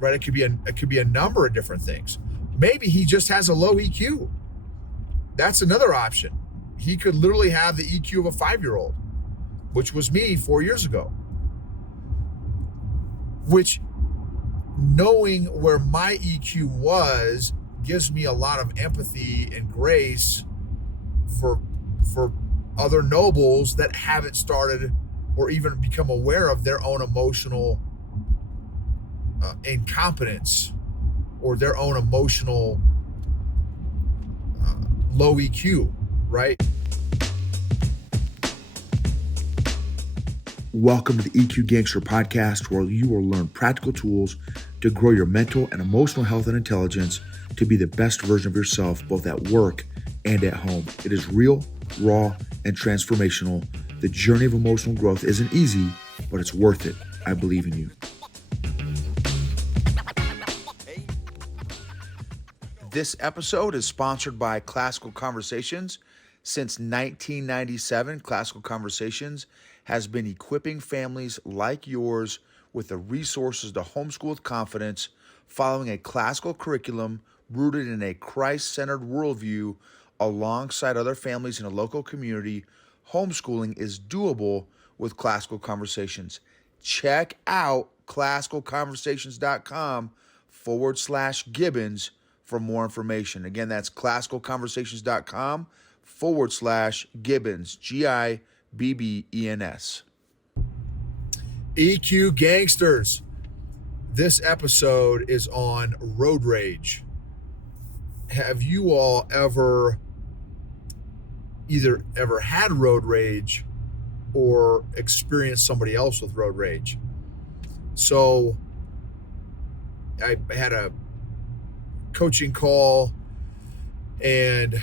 right? It could be a number of different things. Maybe he just has a low EQ. That's another option. He could literally have the EQ of a 5-year-old, which was me 4 years ago. Which, knowing where my EQ was, gives me a lot of empathy and grace for other nobles that haven't started or even become aware of their own emotional incompetence or their own emotional low EQ, right? Welcome to the EQ Gangster podcast, where you will learn practical tools to grow your mental and emotional health and intelligence to be the best version of yourself, both at work and at home. It is real, raw, and transformational. The journey of emotional growth isn't easy, but it's worth it. I believe in you. This episode is sponsored by Classical Conversations. Since 1997, Classical Conversations has been equipping families like yours with the resources to homeschool with confidence, following a classical curriculum rooted in a Christ-centered worldview alongside other families in a local community. Homeschooling is doable with Classical Conversations. Check out classicalconversations.com/Gibbons for more information. Again, that's classicalconversations.com/Gibbons, Gibbens. EQ Gangsters. This episode is on road rage. Have you all ever had road rage or experienced somebody else with road rage? So I had a coaching call and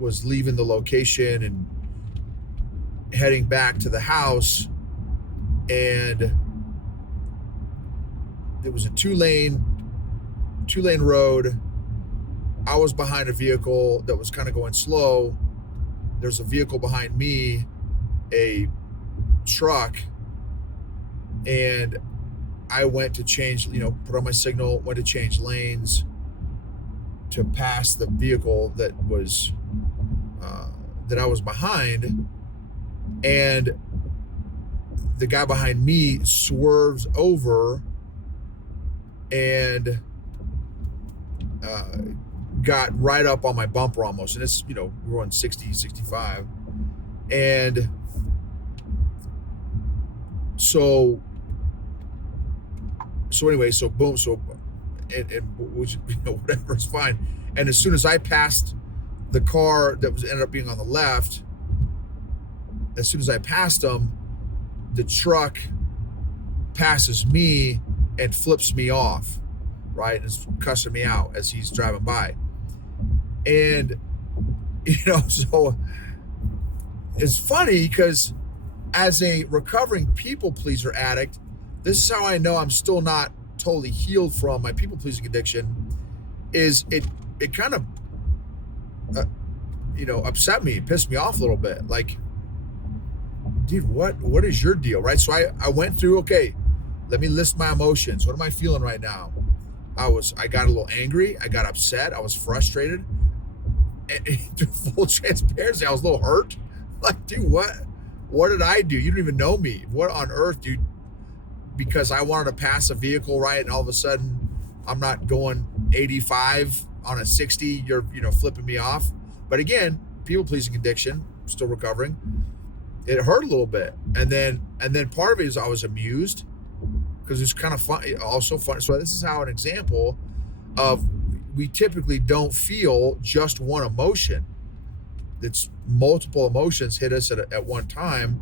was leaving the location and heading back to the house, and it was a two-lane road. I was behind a vehicle that was kind of going slow. There's a vehicle behind me, a truck, and I went to change, put on my signal, went to change lanes to pass the vehicle that I was behind, and the guy behind me swerves over and got right up on my bumper almost. And it's, we're going 60, 65. And so anyway, so boom, and which, whatever, it's fine. And as soon as I passed the car that ended up being on the left, as soon as I passed him, the truck passes me and flips me off, right? It's cussing me out as he's driving by. And, so it's funny because as a recovering people pleaser addict, this is how I know I'm still not totally healed from my people pleasing addiction. Is it kind of, upset me, pissed me off a little bit. Like, dude, what is your deal, right? So I went through, okay, let me list my emotions. What am I feeling right now? I got a little angry. I got upset. I was frustrated. And to full transparency, I was a little hurt. Like, dude, what did I do? You don't even know me. What on earth, dude? Because I wanted to pass a vehicle, right? And all of a sudden I'm not going 85 on a 60. You're, flipping me off. But again, people pleasing addiction, still recovering. It hurt a little bit. And then part of it is I was amused because it's kind of fun, also fun. So this is how an example of, we typically don't feel just one emotion. It's multiple emotions hit us at one time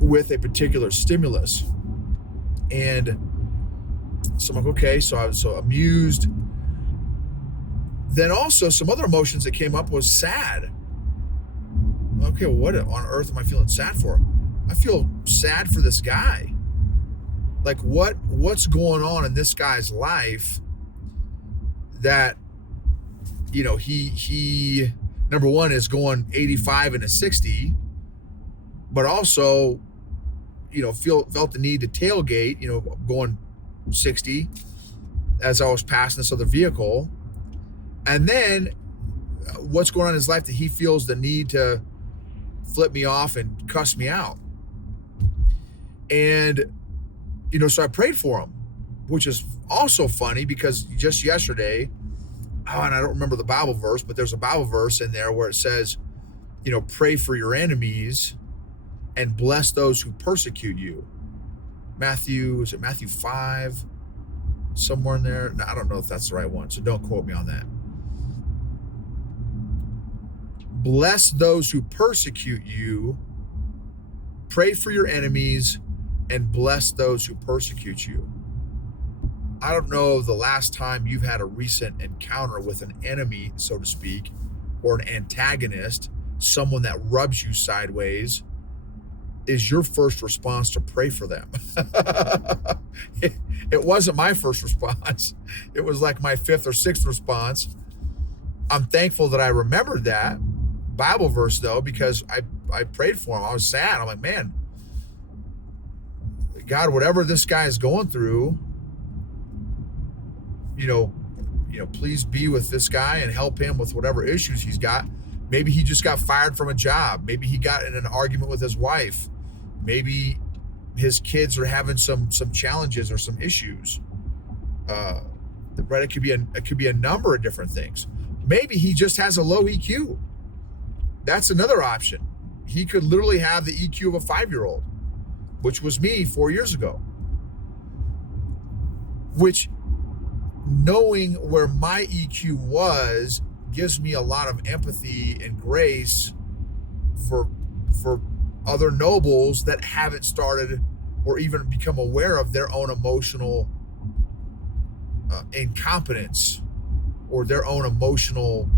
with a particular stimulus. And so I'm like, okay, so I was so amused. Then also some other emotions that came up was sad. Okay, well, what on earth am I feeling sad for? I feel sad for this guy. Like, what's going on in this guy's life that, he number one is going 85 and a 60, but also, felt the need to tailgate, going 60 as I was passing this other vehicle. And then what's going on in his life that he feels the need to flip me off and cuss me out. And, so I prayed for him, which is also funny because just yesterday, and I don't remember the Bible verse, but there's a Bible verse in there where it says, pray for your enemies and bless those who persecute you. Matthew 5? Somewhere in there. No, I don't know if that's the right one, so don't quote me on that. Bless those who persecute you, pray for your enemies, and bless those who persecute you. I don't know the last time you've had a recent encounter with an enemy, so to speak, or an antagonist, someone that rubs you sideways. Is your first response to pray for them? It wasn't my first response. It was like my fifth or sixth response. I'm thankful that I remembered that Bible verse, though, because I prayed for him. I was sad. I'm like, man, God, whatever this guy is going through, please be with this guy and help him with whatever issues he's got. Maybe he just got fired from a job. Maybe he got in an argument with his wife. Maybe his kids are having some challenges or some issues. Right? It could be a number of different things. Maybe he just has a low EQ. That's another option. He could literally have the EQ of a 5-year-old, which was me 4 years ago. Which, knowing where my EQ was, gives me a lot of empathy and grace for other nobles that haven't started or even become aware of their own emotional incompetence or their own emotional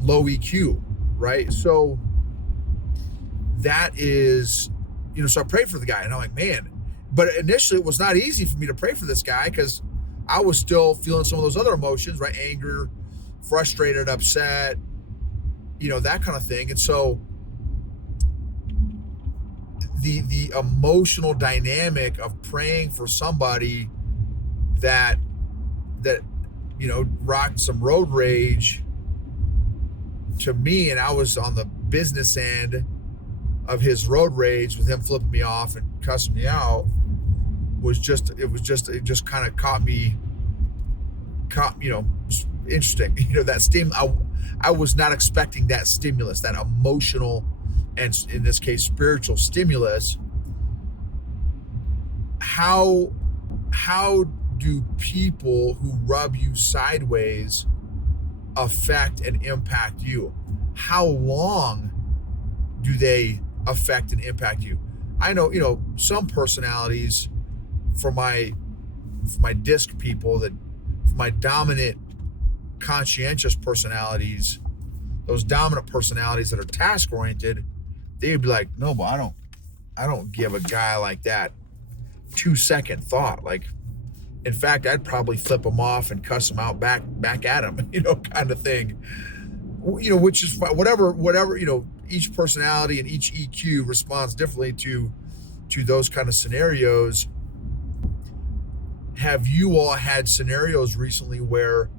low EQ, right? So that is, so I prayed for the guy and I'm like, man, but initially it was not easy for me to pray for this guy because I was still feeling some of those other emotions, right? Anger, frustrated, upset, that kind of thing. And so the emotional dynamic of praying for somebody that rocked some road rage to me, and I was on the business end of his road rage with him flipping me off and cussing me out, it just kind of caught me interesting. That I was not expecting that stimulus, that emotional and in this case spiritual stimulus. How do people who rub you sideways affect and impact you? How long do they affect and impact you? I know, some personalities, for my disc people, that for my dominant conscientious personalities, those dominant personalities that are task oriented, they'd be like, no, but I don't give a guy like that 2-second thought. Like, in fact, I'd probably flip him off and cuss him out back at him, kind of thing. Which is whatever, each personality and each EQ responds differently to those kind of scenarios. Have you all had scenarios recently where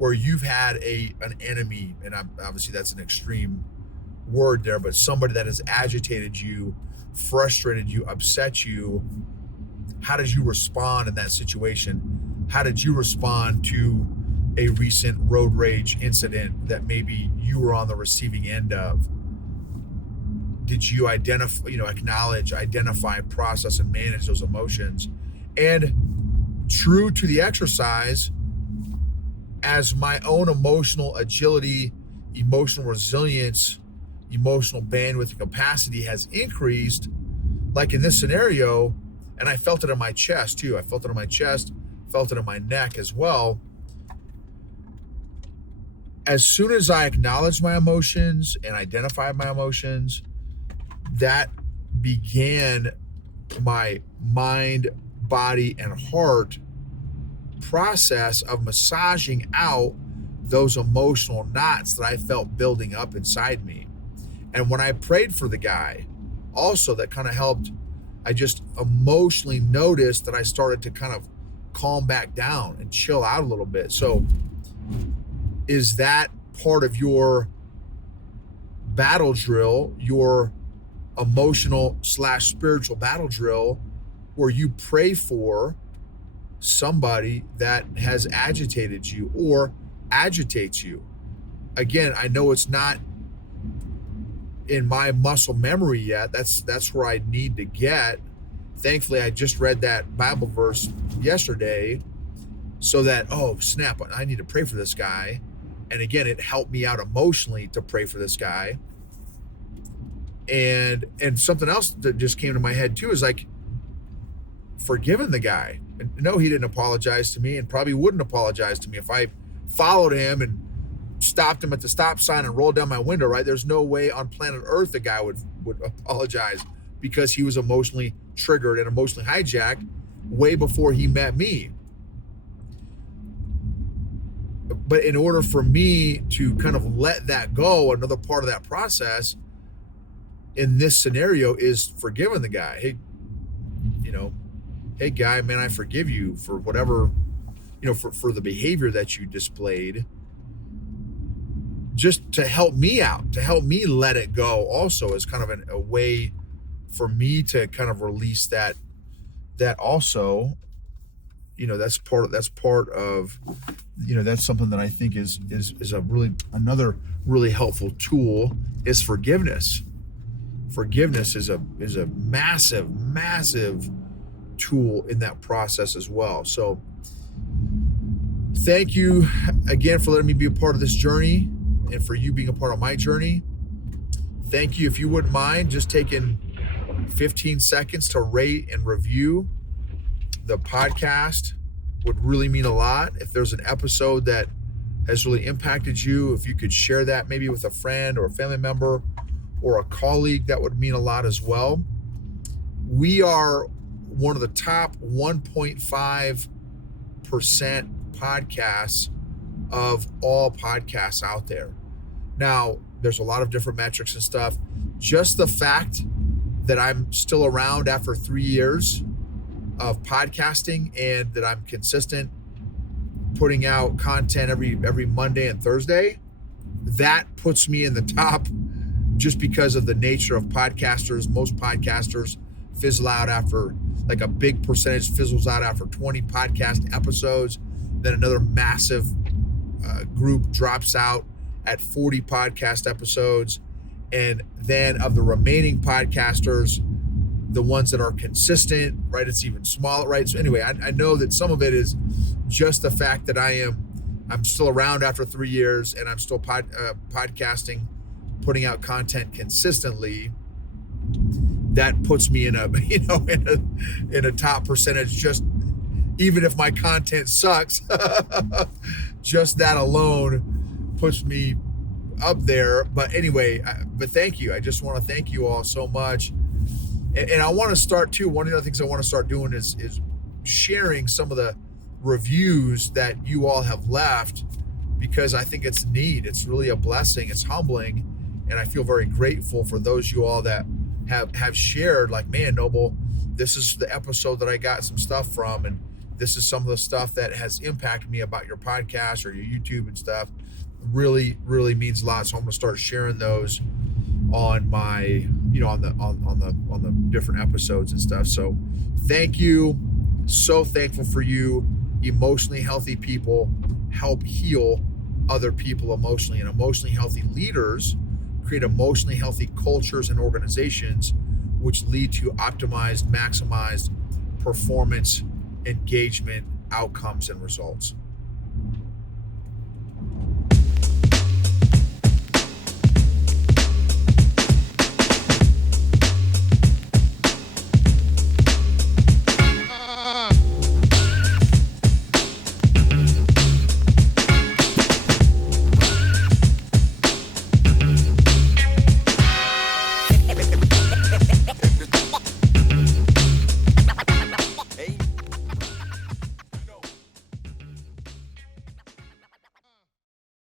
you've had an enemy, and obviously that's an extreme word there, but somebody that has agitated you, frustrated you, upset you? How did you respond in that situation? How did you respond to a recent road rage incident that maybe you were on the receiving end of? Did you acknowledge, identify, process, and manage those emotions? And true to the exercise, as my own emotional agility, emotional resilience, emotional bandwidth and capacity has increased, like in this scenario, and I felt it in my chest too. I felt it in my chest, felt it in my neck as well. As soon as I acknowledged my emotions and identified my emotions, that began my mind, body, and heart process of massaging out those emotional knots that I felt building up inside me. And when I prayed for the guy, also that kind of helped I just emotionally noticed that I started to kind of calm back down and chill out a little bit. So is that part of your battle drill, your emotional / spiritual battle drill, where you pray for somebody that has agitated you or agitates you? Again, I know it's not in my muscle memory yet. That's where I need to get. Thankfully, I just read that Bible verse yesterday, so that, oh snap, I need to pray for this guy. And again, it helped me out emotionally to pray for this guy. And something else that just came to my head too is like forgiving the guy. And no, he didn't apologize to me, and probably wouldn't apologize to me if I followed him and stopped him at the stop sign and rolled down my window, right? There's no way on planet Earth the guy would apologize, because he was emotionally triggered and emotionally hijacked way before he met me. But in order for me to kind of let that go, another part of that process in this scenario is forgiving the guy. Hey, hey guy, man, I forgive you for whatever, for the behavior that you displayed, just to help me out, to help me let it go also, is kind of a way for me to kind of release that also. That's part of that's something that I think is another really helpful tool is forgiveness. Forgiveness is a massive tool in that process as well. So thank you again for letting me be a part of this journey, and for you being a part of my journey. Thank you. If you wouldn't mind just taking 15 seconds to rate and review the podcast, would really mean a lot. If there's an episode that has really impacted you, if you could share that maybe with a friend or a family member or a colleague, that would mean a lot as well. We are one of the top 1.5% podcasts of all podcasts out there. Now, there's a lot of different metrics and stuff. Just the fact that I'm still around after 3 years of podcasting, and that I'm consistent putting out content every Monday and Thursday, that puts me in the top, just because of the nature of podcasters. Most podcasters fizzle out after, like a big percentage fizzles out after 20 podcast episodes. Then another massive group drops out at 40 podcast episodes. And then of the remaining podcasters, the ones that are consistent, right, it's even smaller, right? So anyway, I know that some of it is just the fact that I'm still around after 3 years, and I'm still podcasting, putting out content consistently. That puts me in a top percentage, just even if my content sucks. Just that alone puts me up there. But anyway, but thank you. I just want to thank you all so much. And I want to start too. One of the other things I want to start doing is sharing some of the reviews that you all have left, because I think it's neat. It's really a blessing. It's humbling. And I feel very grateful for those you all that have shared, like, man, Noble, this is the episode that I got some stuff from, and this is some of the stuff that has impacted me about your podcast or your YouTube and stuff. Really, really means a lot. So I'm going to start sharing those on my, on the different episodes and stuff. So thank you. So thankful for you. Emotionally healthy people help heal other people emotionally, and emotionally healthy leaders create emotionally healthy cultures and organizations, which lead to optimized, maximized performance, engagement, outcomes, and results.